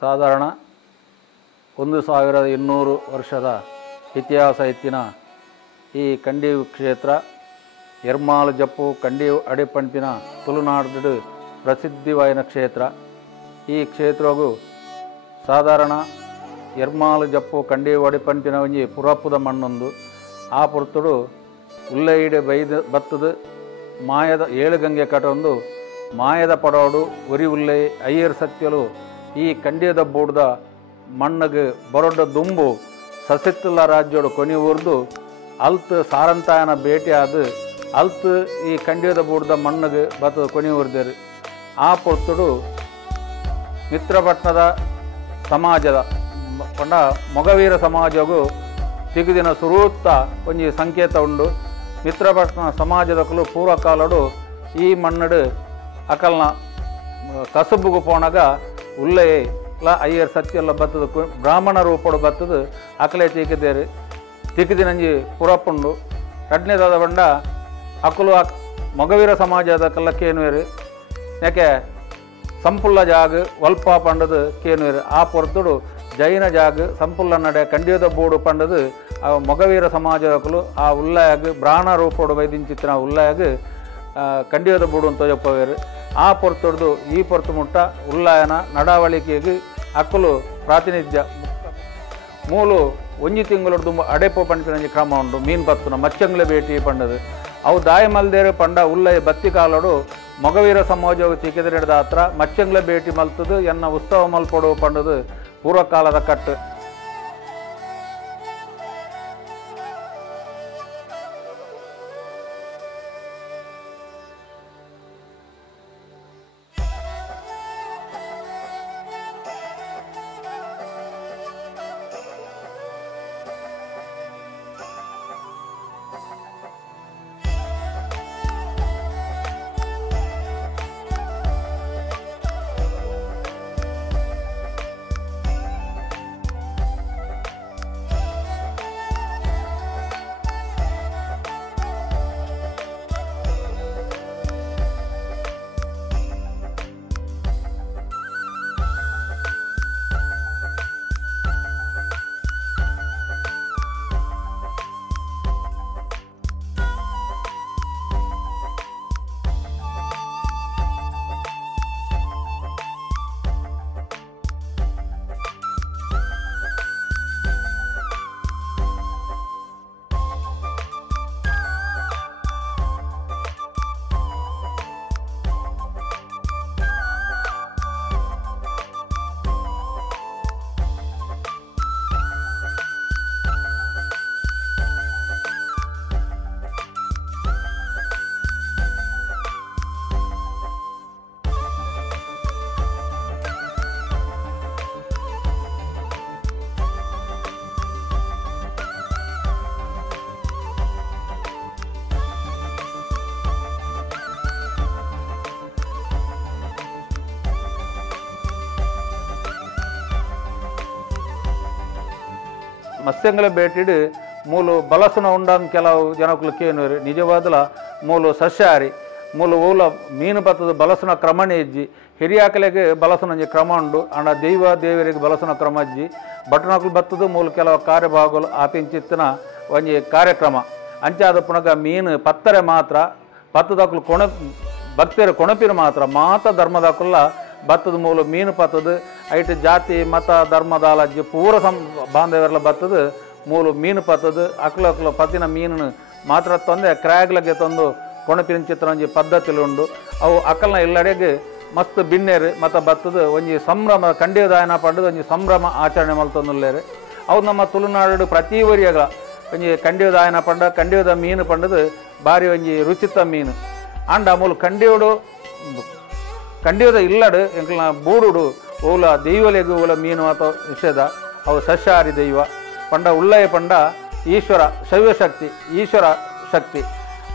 ಸಾಧಾರಣ 1200 ವರ್ಷದ ಇತಿಹಾಸ ಎತ್ತಿನ ಈ ಕಂಡೀವು ಕ್ಷೇತ್ರ ಎರ್ಮಾಲ್ ಜಪ್ಪು ಕಂಡೀವು ಅಡಿಪಂಪಿನ ತುಳುನಾಡು ಪ್ರಸಿದ್ಧಿವಾಯಿನ ಕ್ಷೇತ್ರ. ಈ ಕ್ಷೇತ್ರವು ಸಾಧಾರಣ ಎರ್ಮಾಲ್ ಜಪ್ಪು ಕಂಡೀವು ಅಡಿಪಂಪಿನ ಒಂಜಿ ಪುರಪ್ಪುದ ಮಣ್ಣೊಂದು ಆ ಪುರ್ತುಡು ಉಲ್ಲೈಡೆ ಬೈದ ಬತ್ತದು ಮಾಯದ ಏಳುಗಂಗೆ ಕಟೊಂದು ಮಾಯದ ಪಡೋಡು ಒರಿ ಉಲ್ಲೈ ಅಯ್ಯರ್ ಸತ್ಯಲು ಈ ಕಂಡಿಯದ ಬೂಡ್ದ ಮಣ್ಣಗೆ ಬರೊಡ್ಡ ದುಂಬು ಸಸಿತ್ತುಲ ರಾಜ್ಯೋಡು ಕೊನಿ ಉರ್ದು ಅಲ್ತ್ ಸಾರಂತಾಯನ ಭೇಟಿಯಾದ ಅಲ್ತ್ ಈ ಕಂಡಿಯದ ಬೂಡ್ದ ಮಣ್ಣಗೆ ಬತ್ತದ ಕೊನಿ ಉರ್ದೇರು. ಆ ಪೊರ್ತುಡು ಮಿತ್ರಪಟ್ಟಣದ ಸಮಾಜದ ಪಂಡ ಮೊಗವೀರ ಸಮಾಜವು ತಿಗುದಿನ ಸುರೂತ್ತ ಒಂಜಿ ಸಂಕೇತ ಉಂಡು. ಮಿತ್ರಪಟ್ಟಣ ಸಮಾಜದಕಲು ಪೂರ್ವಕಾಲಡು ಈ ಮಣ್ಣಡು ಅಕಲ್ನ ಕಸುಬುಗು ಪೋಣಗ ಉಲ್ಲೇ ಲ ಅಯ್ಯರ್ ಸತ್ಯಲ್ಲ ಬತ್ತದ ಬ್ರಾಹ್ಮಣ ರೂಪಡು ಬತ್ತದು ಅಕಲೆ ತಿಕ್ಕಿದೇರು ತಿಕ್ಕಿದಿನಂಜಿ ಪುರಪ್ಪುಂಡು. ಕಡ್ನೆದಾದ ಬಂಡ ಅಕಲು ಮೊಗವೀರ ಸಮಾಜದ ಕಲ್ಲ ಕೇನುವೇರು ಯಾಕೆ ಸಂಪುಲ್ಲ ಜಾಗ ವಲ್ಪ ಪಂಡದು ಕೇನುವೇರು. ಆ ಪೊರ್ತುಡು ಜೈನ ಜಾಗ ಸಂಪುಲ್ಲ ನಡೆ ಕಂಡಿಯದ ಬೋಡು ಪಂಡದು ಮೊಗವೀರ ಸಮಾಜದಕಲು ಆ ಉಲ್ಲಾಯಗ ಬ್ರಾಹ್ಮಣ ರೂಪಡು ವೈದಿಂಚಿತ್ತಿನ ಉಲ್ಲಾಯಗ ಕಂಡಿಯದ ಬೋಡು ಅಂತ ಜಪ್ಪವೇರು. ಆ ಪೊರ್ತುಡ್ದು ಈ ಪೊರ್ತು ಮುಟ್ಟ ಉಲ್ಲಾಯನ ನಡಾವಳಿಕೆಗೆ ಅಕ್ಕಲು ಪ್ರಾತಿನಿಧ್ಯ ಮೂಲು ಒಂಜಿ ತಿಂಗಳು ತುಂಬ ಅಡೆಪು ಪಂಪಿನ ಕ್ರಮ ಉಂಡು. ಮೀನು ಪತ್ತುನ ಮಚ್ಚಂಗ್ಲೆ ಭೇಟಿ ಪಂಡದು ಅವು ದಾಯ ಮಲ್ದೇರು ಪಂಡ ಉಲ್ಲಯ ಬತ್ತಿ ಕಾಲಡು ಮೊಗವೀರ ಸಮಾಜವು ಚಿಕ್ಕಿದ ಹತ್ರ ಮಚ್ಚಂಗ್ಲೆ ಭೇಟಿ ಮಲ್ತದು ಎನ್ನ ಉತ್ಸವ ಮಲ್ಪಡು ಪಂಡದು ಪೂರ್ವಕಾಲದ ಕಟ್ಟು. ಮತ್ಸ್ಯಂಗಳ ಭೇಟಿಡು ಮೂಲು ಬಲಸುನ ಉಂಡಂದು ಕೆಲವು ಜನಕ್ಕಲು ಕೇನುವರು ನಿಜವಾದಲ ಮೂಲು ಸಸ್ಯಾಹಾರಿ ಮೂಲು ಊಲ ಮೀನು ಬತ್ತದ ಬಲಸುನ ಕ್ರಮಣೆ ಇಜ್ಜಿ ಹಿರಿಯಾಕಲೆಗೆ ಬಲಸುನಂಜಿ ಕ್ರಮ ಉಂಡು ಅಂಡ ದೈವ ದೇವರಿಗೆ ಬಲಸುನ ಕ್ರಮ ಇಜ್ಜಿ ಬಟನಕಲು ಬತ್ತದು ಮೂಲು ಕೆಲವು ಕಾರ್ಯಭಾಗಗಳು ಆತಿಂಚಿತ್ತಿನ ಒಂಜಿ ಕಾರ್ಯಕ್ರಮ ಅಂಚಾದ ಪುನಗ ಮೀನು ಪತ್ತರೆ ಮಾತ್ರ ಪತ್ತದಕಲು ಭಕ್ತರು ಕೊಣಪಿನ ಮಾತ ಧರ್ಮದಕುಲ್ಲ ಬತ್ತದ ಮೂಲು ಮೀನು ಪತ್ತದು ಐಟ್ ಜಾತಿ ಮತ ಧರ್ಮದಾಲಜ್ಜಿ ಪೂರ ಬಾಂಧವ್ಯರೆಲ್ಲ ಬತ್ತದು ಮೂಲು ಮೀನು ಪತ್ತದು ಅಕ್ಲ ಪತ್ತಿನ ಮೀನು ಮಾತ್ರ ತಂದೆ ಕ್ರ್ಯಾಗ್ಲಗೆ ತಂದು ಕೊಣಪಿನ ಚಿತ್ರ ಒಂಜಿ ಪದ್ಧತಿಲು ಉಂಡು. ಅವು ಅಕ್ಕಲ್ನ ಎಲ್ಲೆಡೆಗೆ ಮಸ್ತ್ ಬಿನ್ನೇರು ಮತ್ತು ಬತ್ತದು ಒಂಜಿ ಸಂಭ್ರಮ ಕಂಡಿಯದಾಯನ ಪಂಡದು ಒಂಜಿ ಸಂಭ್ರಮ ಆಚರಣೆ ಮಲ್ತೊಂದುಲ್ಲೇರು. ಅವು ನಮ್ಮ ತುಳುನಾಡು ಪ್ರತಿ ವರಿಯಾಗ ಒಂಜಿ ಕಂಡಿಯದಾಯನ ಪಂಡ ಕಂಡಿಯದ ಮೀನು ಪಂಡದು ಭಾರಿ ಒಂಜಿ ರುಚಿತ ಮೀನು ಅಂಡ ಮೂಲು ಕಂಡಿಯದ ಇಲ್ಲಡು ಎಂಕ್ಲ ಬೂಡುಡು ಓಲ ದೈವಲೆಗು ಓಲ ಮೀನು ಅಥವಾ ನಿಷೇಧ ಅವು ಸಸ್ಯಾಹಾರಿ ದೈವ ಪಂಡ ಉಳ್ಳಯ ಪಂಡ ಈಶ್ವರ ಶೈವಶಕ್ತಿ ಈಶ್ವರ ಶಕ್ತಿ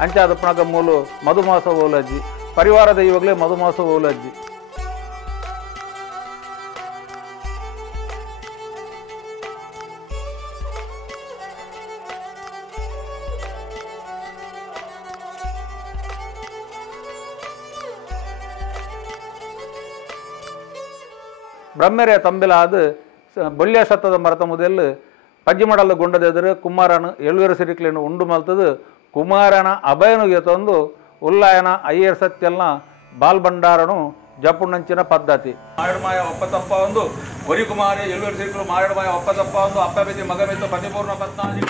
ಅಂಚಾದ ಪುನಗ ಮೂಲು ಮಧುಮಾಸ ಓಲಜ್ಜಿ ಪರಿವಾರ ದೈವಗಳೇ ಮಧುಮಾಸ ಓಲಜ್ಜಿ. ಬ್ರಹ್ಮೆರೆ ತಂಬಿಲಾದು ಬೊಳ್ಳಿಯ ಶತದ ಮರತ ಮುದೆಲ್ ಪಜ್ಜಿಮಡಲ ಗುಂಡದೆದುರು ಕುಮಾರನ ಎಳುವೆರು ಸಿರಿಕ್ಲಿನ ಉಂಡು ಮಲ್ತದು ಕುಮಾರನ ಅಭಯನುಗೆ ತಂದು ಉಲ್ಲಾಯನ ಅಯ್ಯರ್ ಸತ್ಯಲ್ನ ಬಾಲ್ಭಂಡಾರನು ಜಪುಣ್ಣಂಚಿನ ಪದ್ಧತಿ ಮಾಯಡಮಾಯ ಒಪ್ಪತಪ್ಪ ಒಂದು ವರಿ ಕುಮಾರಿ ಎಳುವೆರು ಸಿರಿಕ್ಲು ಮಾಯಡಮಾಯ ಒಪ್ಪತಪ್ಪ ಒಂದು ಅಪ್ಪ ಬಿದ್ದಿ ಮಗ ಬಿದ್ದು ಪರಿಪೂರ್ಣ ಪದ್ನಾದಿ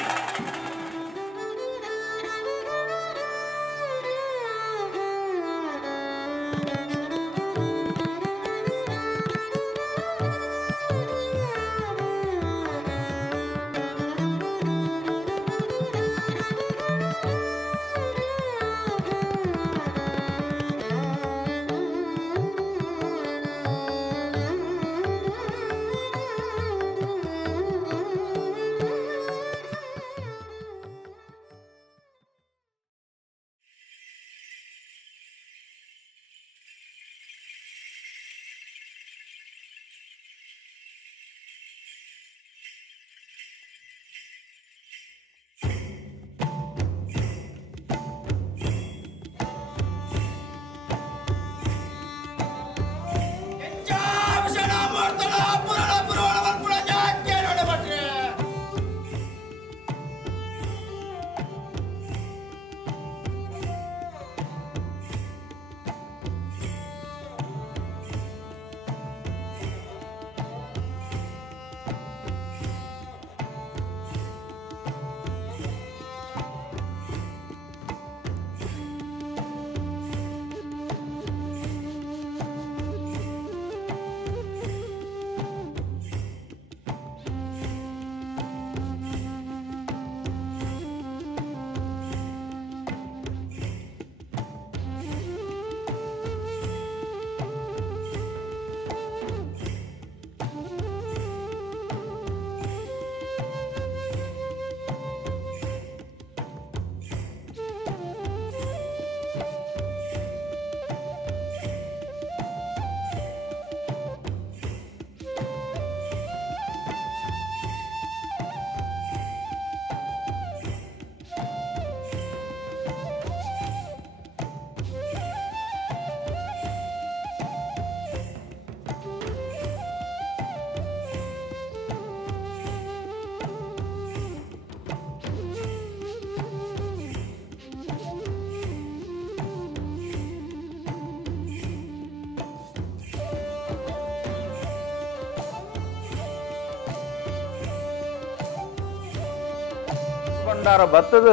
ಭಂಡಾರ ಭತ್ತದ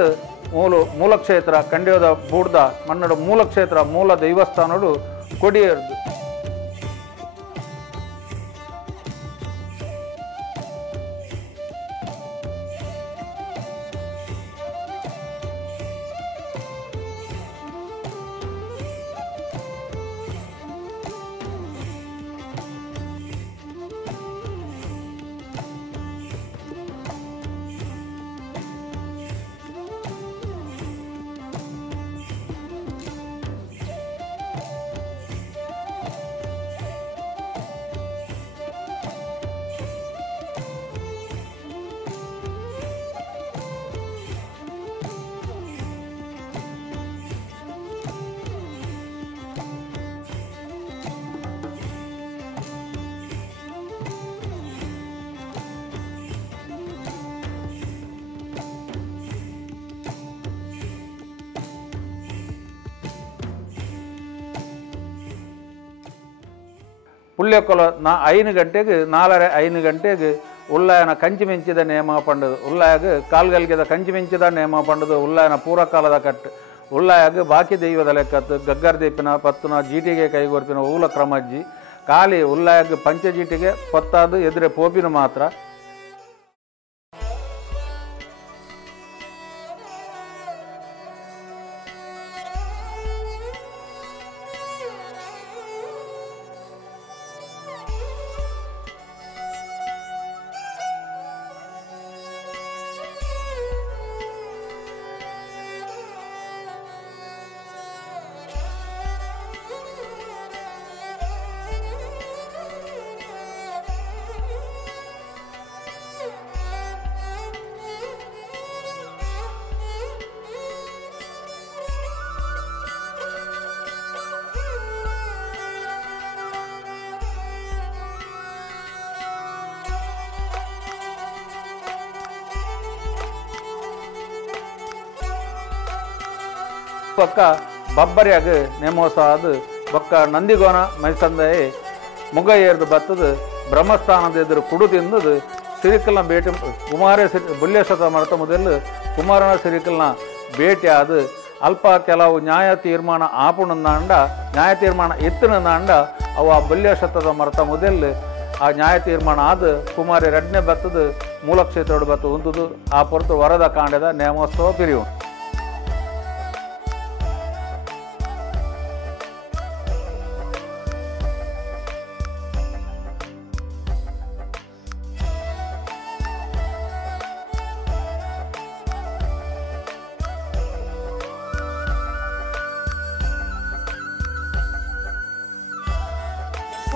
ಮೂಲಕ್ಷೇತ್ರ ಕಂಡ್ಯೋದ ಬೂಡ್ದ ಮನ್ನಡ ಮೂಲಕ್ಷೇತ್ರ ಮೂಲ ದೈವಸ್ಥಾನಡು ಕೊಡಿಯರ್ದು ಪುಳ್ಯಕೊಲ 5 ಗಂಟೆಗೆ 4:30 ಗಂಟೆಗೆ ಉಲ್ಲಾಯನ ಕಂಚಿ ಮಿಂಚಿದ ನೇಮ ಪಂಡದು ಉಲ್ಲಾಯಗ ಕಾಲ್ಗಲ್ಗೆದ ಕಂಚಿ ಮಿಂಚಿದ ನೇಮ ಪಂಡದು ಉಲ್ಲಾಯನ ಪೂರ್ವಕಾಲದ ಕಟ್ಟು ಉಲ್ಲಾಯಗ ಬಾಕಿ ದೈವದ ಲೆಕ್ಕತ್ತು ಗಗ್ಗರ್ ದೀಪಿನ ಪತ್ತುನ ಜೀಟಿಗೆ ಕೈಗೊರ್ಪಿನ ಊಲ ಕ್ರಮಜ್ಜಿ ಖಾಲಿ ಉಲ್ಲಾಯಗ ಪಂಚಜೀಟಿಗೆ ಪತ್ತಾದು ಎದುರೆ ಪೋಪಿನ ಮಾತ್ರ ಬೊಕ್ಕ ಬಬ್ಬರಿಯಾಗ ನೇಮೋಸ ಅದು ಬೊಕ್ಕ ನಂದಿಗೋನ ಮೈಸಂದೆ ಮುಗ ಏರ್ದು ಬತ್ತದು ಬ್ರಹ್ಮಸ್ಥಾನದ ಎದುರು ಕುಡು ತಿಂದದು ಸಿರಿಕಲ್ನ ಭೇಟಿ ಕುಮಾರ ಬುಲ್ಲೇಶ್ವರ ಮರತ ಮೊದಲು ಕುಮಾರನ ಸಿರಿಕಲ್ನ ಭೇಟಿ ಅದು ಅಲ್ಪ ಕೆಲವು ನ್ಯಾಯ ತೀರ್ಮಾನ ಆಪುಣಂದಾಂಡ ನ್ಯಾಯ ತೀರ್ಮಾನ ಎತ್ತಿನಂದಾಂಡ ಅವು ಆ ಬಲ್ಯಶತದ ಮರತ ಮೊದಲು ಆ ನ್ಯಾಯ ತೀರ್ಮಾನ ಆದ ಕುಮಾರಿ ರೆಡ್ನೆ ಬತ್ತದು ಮೂಲ ಕ್ಷೇತ್ರ ಬತ್ತು ಉಂತದು ಆ ಪೊರತು ವರದ ಕಾಂಡದ ನೇಮೋತ್ಸವ ಪಿರಿವು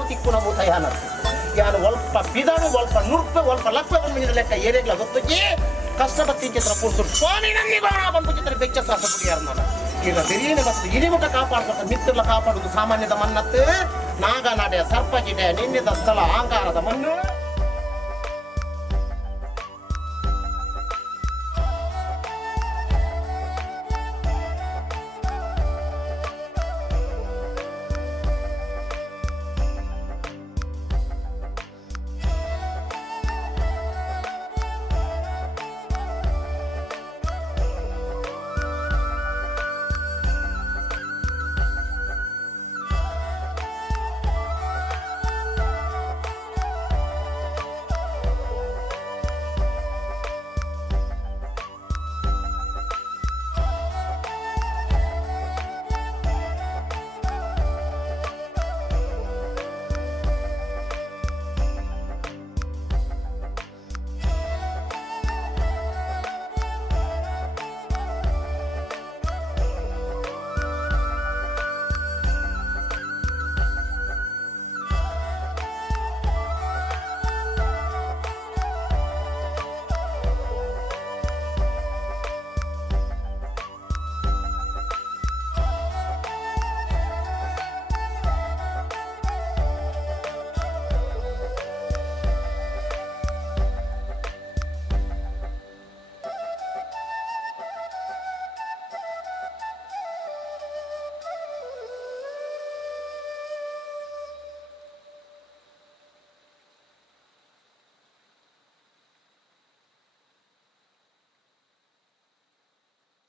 ತಿಕ್ಕುನ ಭೂತ ಯಾನು ಒಲ್ಪ ಪಿದಾನು ಒಲ್ಪ ನುರ್ಪೆ ಒಲ್ಪ ಲಪ್ಪೆ ಬಂದು ಲೆಕ್ಕ ಏರೆಗ್ಲ ಗೊತ್ತಿಗೆ ಕಷ್ಟಪತ್ತಿ ಚಿತ್ರ ಪುರುಷರು ಸ್ವಾಮಿ ನನ್ನಿ ಬಾಣ ಬಂದು ಚಿತ್ರ ಬೆಚ್ಚ ಸಾಸಪುಡಿ ಯಾರನ್ನ ಈಗ ಬಿರಿಯನ ಬಸ್ ಇಳಿಮುಟ ಕಾಪಾಡ್ಕೊತ ಮಿತ್ರಲ ಕಾಪಾಡುವುದು ಸಾಮಾನ್ಯದ ಮನ್ನತ್ತು ನಾಗನಾಡೆಯ ಸರ್ಪಜಿಡೆ ನಿನ್ನೆದ ಸ್ಥಳ ಆಂಗಾರದ ಮಣ್ಣು